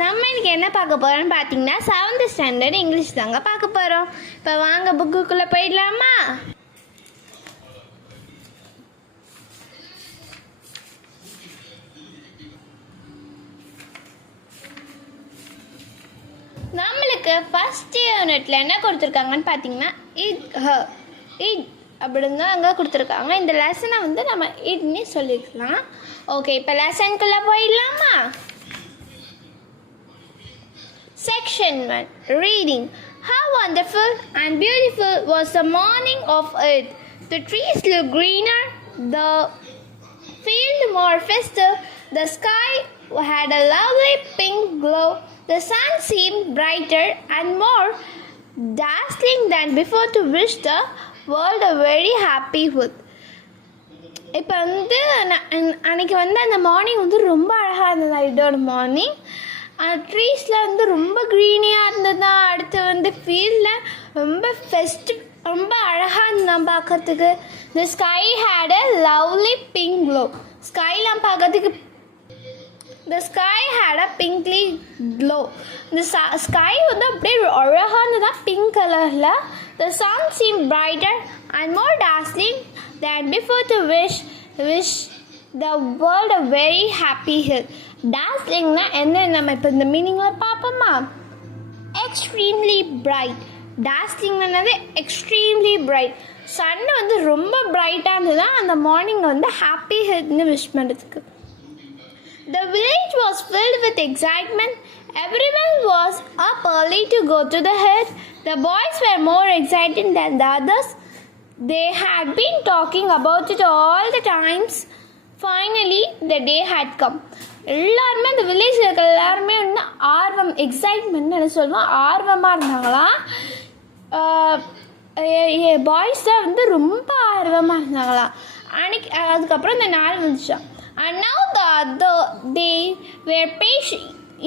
நம்ம இன்னைக்கு என்ன பார்க்க போகிறோம்னு பார்த்தீங்கன்னா 7th ஸ்டாண்டர்ட் இங்கிலீஷ் தாங்க பார்க்க போகிறோம். இப்போ வாங்க புக்குக்குள்ளே போயிடலாமா? நம்மளுக்கு ஃபஸ்ட் யூனிட்டில் என்ன கொடுத்துருக்காங்கன்னு பார்த்தீங்கன்னா இட் அப்படின்னு தான் அங்கே கொடுத்துருக்காங்க. இந்த லெசனை நம்ம இட்னே சொல்லிக்கலாம். ஓகே, இப்போ லெசனுக்குள்ளே போயிடலாமா? Section 1. Reading. How wonderful and beautiful was the morning of earth. The trees looked greener, the field more festive, the sky had a lovely pink glow, the sun seemed brighter and more dazzling than before to wish the world a very happy with. இப்போ அன்றைக்கி அந்த morning ரொம்ப அழகாக இருந்தது. இதோட morning ட்ரீஸில் ரொம்ப க்ரீனியாக இருந்தது. அடுத்து ஃபீல்டில் ரொம்ப அழகாக இருந்தான் பார்க்கறதுக்கு. இந்த sky had a lovely pink glow. ஸ்கைலாம் பார்க்கறதுக்கு இந்த sky had a pinkly glow. இந்த ஸ்கை அப்படியே அழகாக இருந்ததுதான் பிங்க் கலரில். The sun seem brighter and more dazzling than before to wish the world a very happy hill. Dazzlingனா என்ன நம்ம இப்போ இந்த மீனிங்கில் பார்ப்போமா? Extremely bright. டாஸ்லிங்னது எக்ஸ்ட்ரீம்லி பிரைட். சன் ரொம்ப பிரைட்டாக இருந்தது அந்த மார்னிங் ஹாப்பி ஹில்னு விஷ் பண்ணுறதுக்கு. The village was filled with excitement. Everyone was up early to go to the hill. The boys were more excited than the others. They had been talking about it all the times. Finally the day had come. எல்லாருமே இந்த வில்லேஜில் இருக்கிற எல்லாருமே ஆர்வம், excitement என்ன சொல்லுவோம், ஆர்வமாக இருந்தாங்களாம். பாய்ஸ் தான் ரொம்ப ஆர்வமாக இருந்தாங்களாம். அதுக்கப்புறம் இந்த நாள் வந்துச்சான். And now they were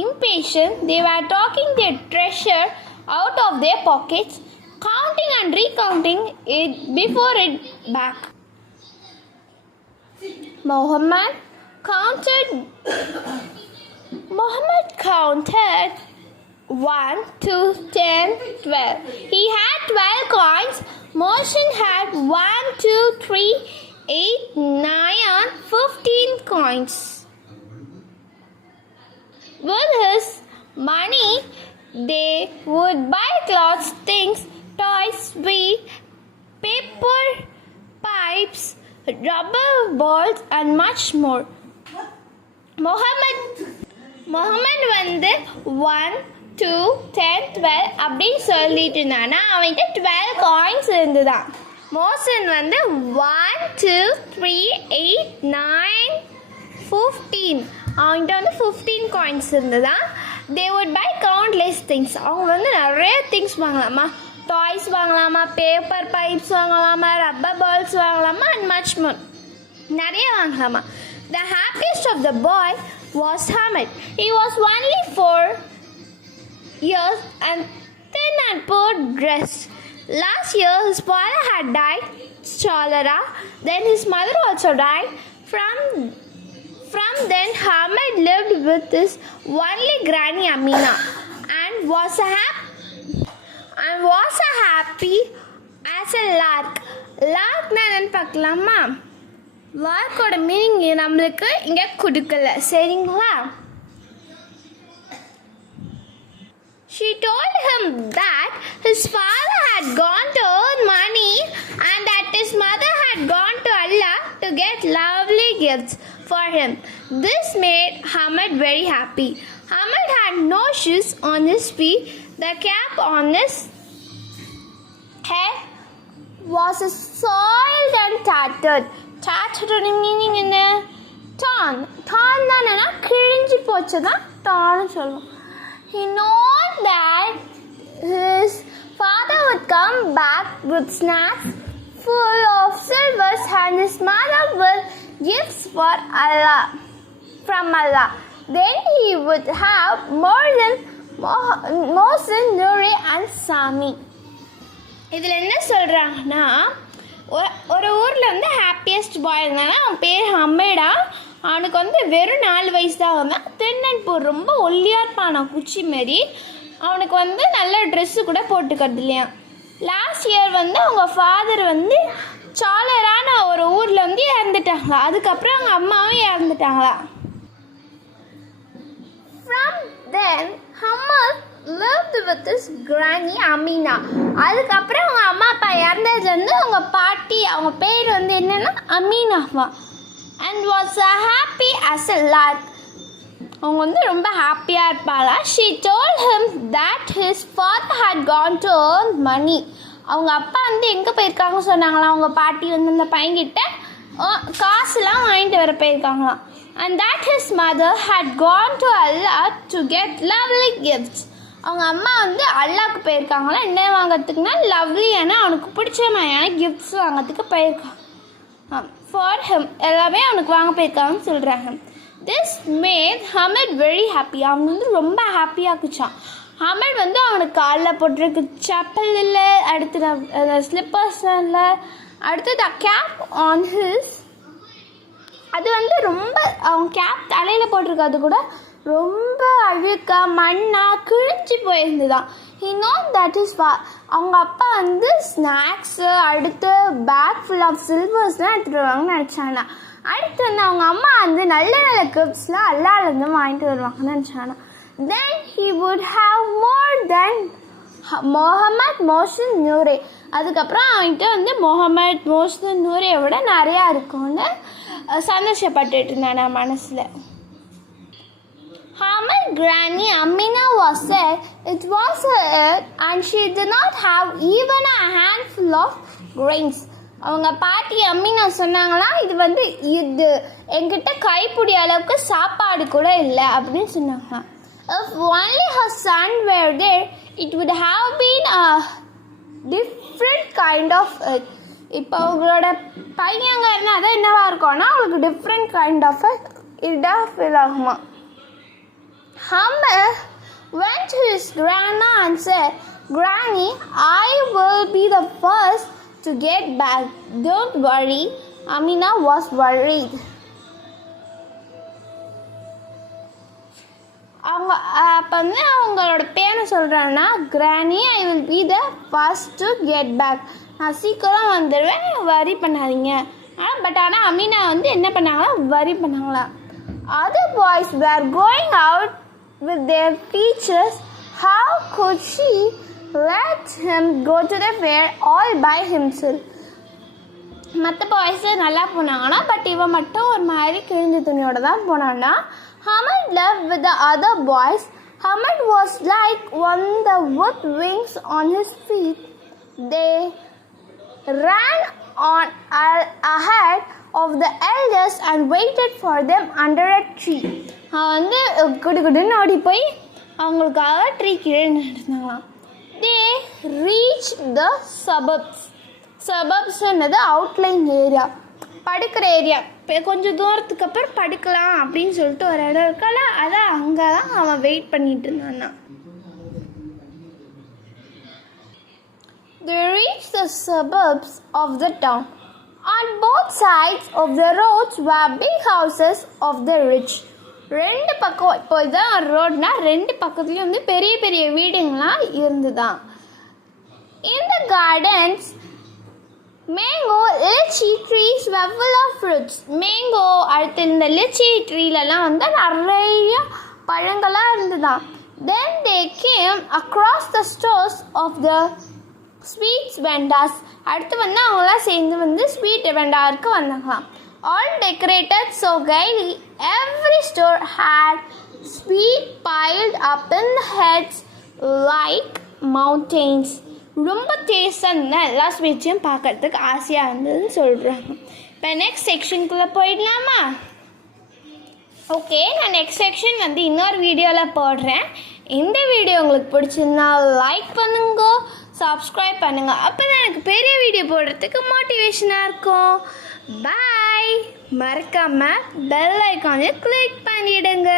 impatient. They were talking their treasure out of their pockets, counting and recounting it before it back. Mohammed counted 1, 2, 10, 12. He had 12 coins. Mohsin had 1, 2, 3, 8, 9, 15 coins. With his money, they would buy clothes, things, toys, sweet, paper, pipes, rubber balls and much more. Mohammed 1, 2, 10, 12 அப்படின்னு சொல்லிட்டு இருந்தானா அவன்கிட்ட 12 coins இருந்துதான். Mohsen 1, 2, 3, 8, 9, 15 அவன்கிட்ட 15 coins இருந்துதான். They would buy countless things. அவங்க நிறைய things வாங்கலாமா, டாய்ஸ் வாங்கலாமா, பேப்பர் பைப்ஸ் வாங்கலாமா, ரப்பர் பால்ஸ் வாங்கலாமா அண்ட் மச் மோர், நிறைய வாங்கலாமா. The happiest of the boy was Hamid. He was only 4 years and thin and poor dressed. Last year his father had died cholera. Then his mother also died. From then Hamid lived with his only granny Amina and was happy as a lark. லார்க்னா என்னன்னு பார்க்கலாமா? லார்க்கோட meaning நம்மளுக்கு இங்கே கொடுக்கல, சரிங்களா? She told him that his father had gone to earn money and that his mother had gone to Allah to get lovely gifts for him. This made Hamid very happy. Hamid had no shoes on his feet. The cap on his head was soiled and tattered. Tattered meaning என்ன? torn. torn தானேனா கிழிஞ்சு போச்சு தான் torn சொல்லுவோம். He knew that his father would come back with snacks full of silvers and his mother with gifts from Allah. Then he would have more than Mohsin, Nuri and Sami. இதில் என்ன சொல்கிறாங்கன்னா, ஒரு ஊரில் happiest பாய் இருந்தானா அவன் பேர் ஹம்மிடா. அவனுக்கு வந்து வெறும் 4 வயசு தான் வந்தான். தென்னன்பூர் ரொம்ப ஒல்லியாக இருப்பான், குச்சி மாரி. அவனுக்கு வந்து நல்ல ட்ரெஸ்ஸு கூட போட்டுக்கிறது இல்லையா. லாஸ்ட் இயர் வந்து அவங்க ஃபாதர் வந்து சாலரான ஒரு ஊரில் வந்து இறந்துட்டாங்களா. அதுக்கப்புறம் அவங்க அம்மாவும் இறந்துட்டாங்களா. From then Hamid lived with his granny Amina. அதுக்கப்புறம் அவங்க அம்மா அப்பா இறந்ததுலேருந்து அவங்க பாட்டி, அவங்க பேர் வந்து என்னென்னா அமீனாவா. And was happy as a lark. அவங்க வந்து ரொம்ப ஹாப்பியாக இருப்பாளா. She told him that his father had gone to earn money. அவங்க அப்பா வந்து எங்கே போயிருக்காங்கன்னு சொன்னாங்களாம். அவங்க பாட்டி வந்து அந்த பையன்கிட்ட காசுலாம் வாங்கிட்டு வர போயிருக்காங்களாம். And that his mother had gone to Allah to get lovely gifts. அவங்க அம்மா வந்து அல்லாவுக்கு போயிருக்காங்களா என்ன வாங்கிறதுக்குன்னா லவ்லியான அவனுக்கு பிடிச்ச மாதிரியான கிஃப்ட்ஸ் வாங்கிறதுக்கு போயிருக்காங்க. ஃபார் ஹிம் எல்லாமே அவனுக்கு வாங்க போயிருக்காங்கன்னு சொல்கிறாங்க. This made him very happy. அவங்க வந்து ரொம்ப ஹாப்பியாக்குச்சான். ஹமட் வந்து அவனுக்கு காலில் போட்டிருக்கு செப்பல் இல்லை, அடுத்து ஸ்லிப்பர்ஸ் இல்லை, அடுத்தது கேப் ஆன் ஹில்ஸ். அது வந்து ரொம்ப அவங்க கேப் தலையில் போட்டிருக்காது கூட ரொம்ப அழுக்கா மண்ணாக கிழிஞ்சி போயிருந்துதான். ஹி நோ தட் இஸ் அவங்க அப்பா வந்து ஸ்நாக்ஸு அடுத்து பேக் ஃபுல் ஆஃப் சில்வர்ஸ்லாம் எடுத்துகிட்டு வருவாங்கன்னு நினச்சானா. அடுத்து வந்து அவங்க அம்மா வந்து நல்ல நல்ல கிஃப்ட்ஸ்லாம் அல்லாலேருந்து வாங்கிட்டு வருவாங்கன்னு நினச்சானா. Then he would have more then Mohammed Mohsin Noore. அதுக்கப்புறம் அவன்கிட்ட வந்து முகமது மோஹசின் நூரையை விட நிறையா இருக்கும்னு சந்தோஷப்பட்டுட்டு இருந்தான் நான் மனசில். Hamad's granny Amina was said it was her earth and she did not have even a handful of grains. அவங்க பாட்டி அம்மினா சொன்னாங்களா, இது வந்து இது என்கிட்ட கைப்பிடி அளவுக்கு சாப்பாடு கூட இல்லை அப்படின்னு சொன்னாங்க. If only her son were there, it would have been a different kind of earth. இப்போ அவங்களோட பையங்க இருந்தால் தான் என்னவா இருக்கும்னா அவங்களுக்கு டிஃப்ரெண்ட் கைண்ட் ஆஃப் இதாக ஃபீல் ஆகுமா. Hamad went to his grandma and said, Granny, I will be the first to get back. Don't worry. Amina was worried. அவங்க அப்போ வந்து அவங்களோட பேரை சொல்கிறாங்கன்னா, Granny, I will be the first to get back. நான் சீக்கிரம் வந்துடுவேன், வரி பண்ணாதீங்க. ஆனால் அமீனா வந்து என்ன பண்ணாங்களா, வரி பண்ணாங்களா. Other boys were going out with their teachers. How could she let him go to the fair all by himself? மற்ற பாய்ஸு நல்லா போனாங்கன்னா பட் இவன் மட்டும் ஒரு மாதிரி கிழிஞ்ச துணியோடு தான் போனான்னா. Hamad left with the other boys. Hamad was like one with wings on his feet. They ran on ahead of the elders and waited for them under a tree. அவன் வந்து குடுன்னு ஓடி போய் அவங்களுக்காக ட்ரீ கீழே நின்றுருந்தாங்களாம். They reached the suburbs. சபப்ஸ்ன்றது outline area, படுக்கிற ஏரியா. இப்போ கொஞ்சம் தூரத்துக்கு அப்புறம் படுக்கலாம் அப்படின்னு சொல்லிட்டு ஒரு இடம் இருக்கல, அதான் அங்கே தான் அவன் வெயிட் பண்ணிட்டு இருந்தான்னா. They reached the suburbs of the town. On both sides of the roads were big houses of the rich. ரெண்டு பக்கம் இப்போ இதுதான் ஒரு ரோடுனா ரெண்டு பக்கத்துலேயும் வந்து பெரிய பெரிய வீடுங்களாம் இருந்துதான். In the gardens, mango litchi trees were full of fruits. Mango அடுத்து இந்த லிச்சி ட்ரீலெலாம் வந்து நிறைய பழங்களாக இருந்துதான். Then they came across the stores of the sweets vendors. அடுத்து வந்து அவங்களாம் சேர்ந்து வந்து sweet வெண்டாருக்கு வந்தாங்களாம். All decorated so gaily, every store had sweet piled up in heads like mountains. ரொம்ப டேஸ்டாக இருந்தால் எல்லா ஸ்வீட்ஸையும் பார்க்கறதுக்கு ஆசையாக இருந்ததுன்னு சொல்கிறாங்க. இப்போ நெக்ஸ்ட் செக்ஷனுக்குள்ளே போயிடலாமா? ஓகே, நான் நெக்ஸ்ட் செக்ஷன் வந்து இன்னொரு வீடியோவில் போடுறேன். இந்த வீடியோ உங்களுக்கு பிடிச்சிருந்தா லைக் பண்ணுங்க, சப்ஸ்கிரைப் பண்ணுங்கள். அப்போ தான் எனக்கு பெரிய வீடியோ போடுறதுக்கு மோட்டிவேஷனாக இருக்கும். பாய். மறக்காமல் பெல் ஐக்கானை கிளிக் பண்ணிவிடுங்க.